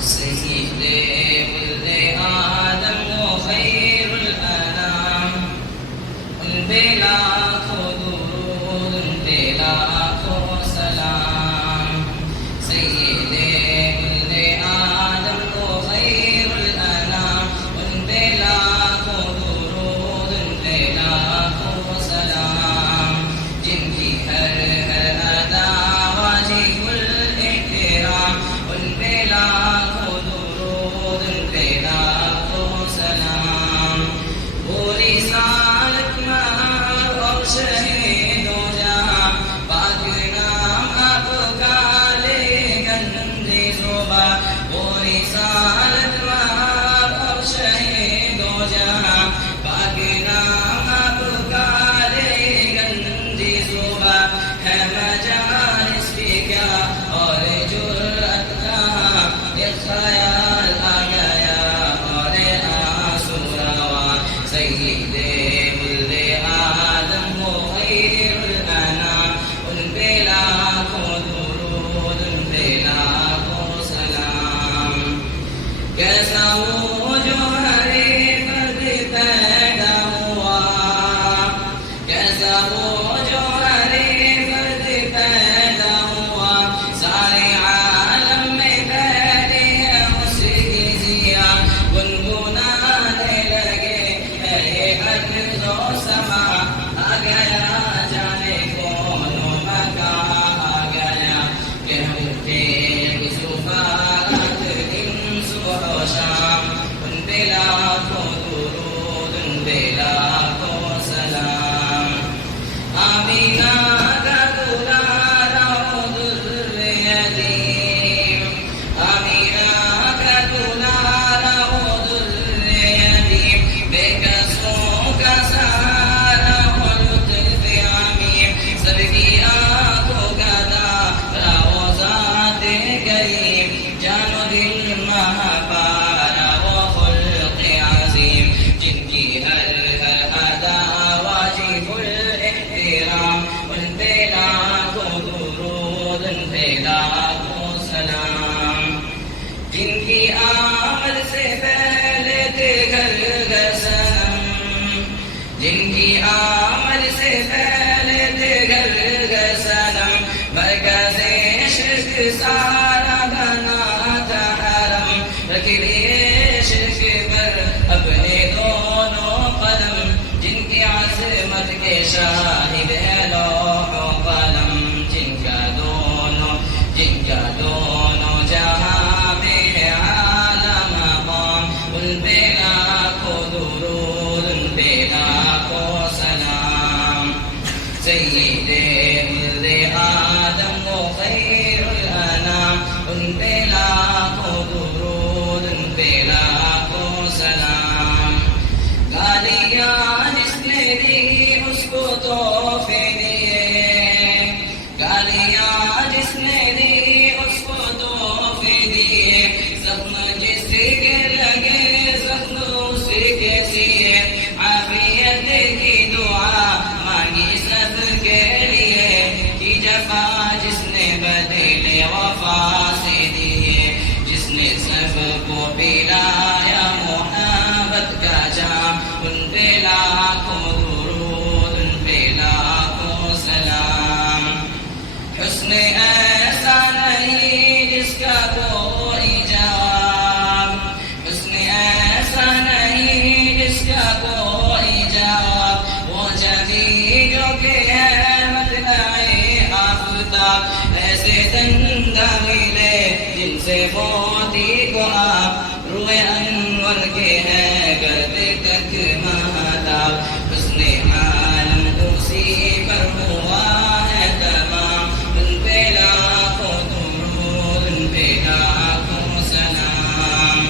سيد ولد آدم وخير الأنام بلا درود بلا سلام سيد ولد آدم وخير الأنام بلا درود بلا سلام جن کی ہر ادا واجب الاحترام بلا درود بلا سلام پوری سالت اور شہید ہو جہاں پاک نام آپ کا لے گندی صبح پوری سالت اور شہید ہو جہاں پاک نام آپ کا لے گندی صبح ہے مجالس بھی کیا اور جرأت کہاں یہ خیال آ گیا اور آنسو روا سید ولد آدم وخیر الانام ان پہ لاکھوں درود ان پہ لاکھوں سلام کیسا وہ جو ہر فرد پیدا ہوا کیسا وہ جو ہر فرد پیدا ہوا سارے عالم میں پھیلے ہیں اس کی ضیا گنگنانے لگے ہے یہ ارض و سما آ گیا جانے کون و مکان آ گیا کہ ہم ایک صبح دن صبح و شام ان پہ لاکھوں درود ان پہ لاکھوں سلام آمینہ کا دلارا در یتیم آمینہ کا دلارا در یتیم بے کسوں کا سہارا لطف عمیم سب کی آنکھوں کا تارا وہ ذات کریم جان و دل مہاپارا وہ خلق عظیم جن کی ہر ادا واجب الاحترام ان پہ لاکھوں درود ان پہ لاکھوں سلام جن کی آمد سے پہلے تھے گھر گھر صنم جن کی آمد سے پہلے تھے گھر گھر صنم مرکز عشق سارا بنا تھا حرم رکھ لیے عشق پر اپنے دونوں قدم جن کی عظمت کے شاہد ہے لوح و قلم جن کا دونوں جہاں میں ہے اعلیٰ مقام ان پہ لاکھوں درود ان پہ لاکھوں سلام سید ولد آدم وخیر الانام ان پہ لاکھوں درود ان پہ لاکھوں سلام گالیاں جس نے دی اس کو تحفے دیے گالیاں جس نے دی اس کو تحفے دیے زخم جس کے لگے زخم اس کے سیے عافیت کی دعا مانگی سب کے لیے کی جفا جس نے بدلے وفا سے دیے جس نے سب کو پلایا محبت کا جام ان پہ لاکھوں درود ان پہ لاکھوں سلام حسن ایسا نہیں جس کا کوئی جواب حسن ایسا نہیں جس کا کوئی جواب وہ جبھی جو کہ ہے مطلع آفتاب ایسے زندہ ملے جن سے موتی کو آپ روئے انور کے ہیں کرتے تک مہتاب حسن عالم اسی پر ہوا ہے تمام ان پہ لاکھوں درود ان پہ لاکھوں سلام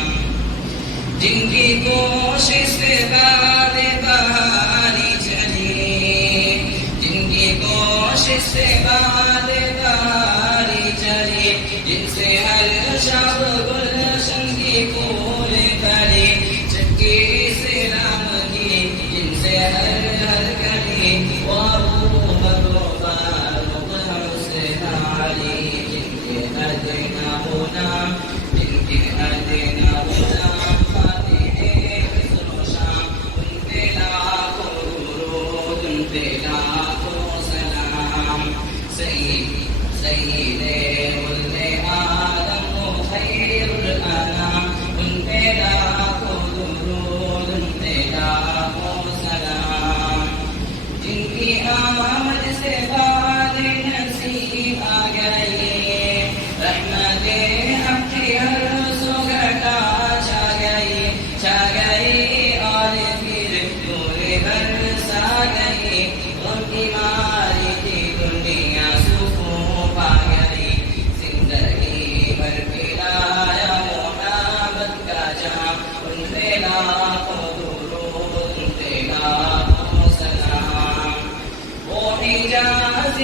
جن کی کوشش سے بعد بہاری چلی جن کی کوشش سے بعد بہاری چلی جن سے ہر شب گلشن کی پھول کھلی چکی سے رام کی جن سے ہر کلی وہ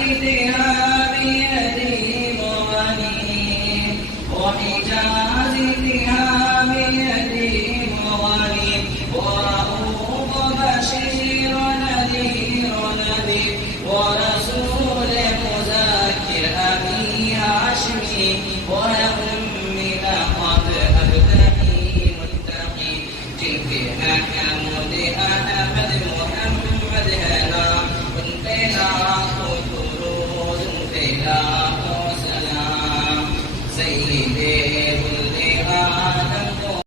بيدي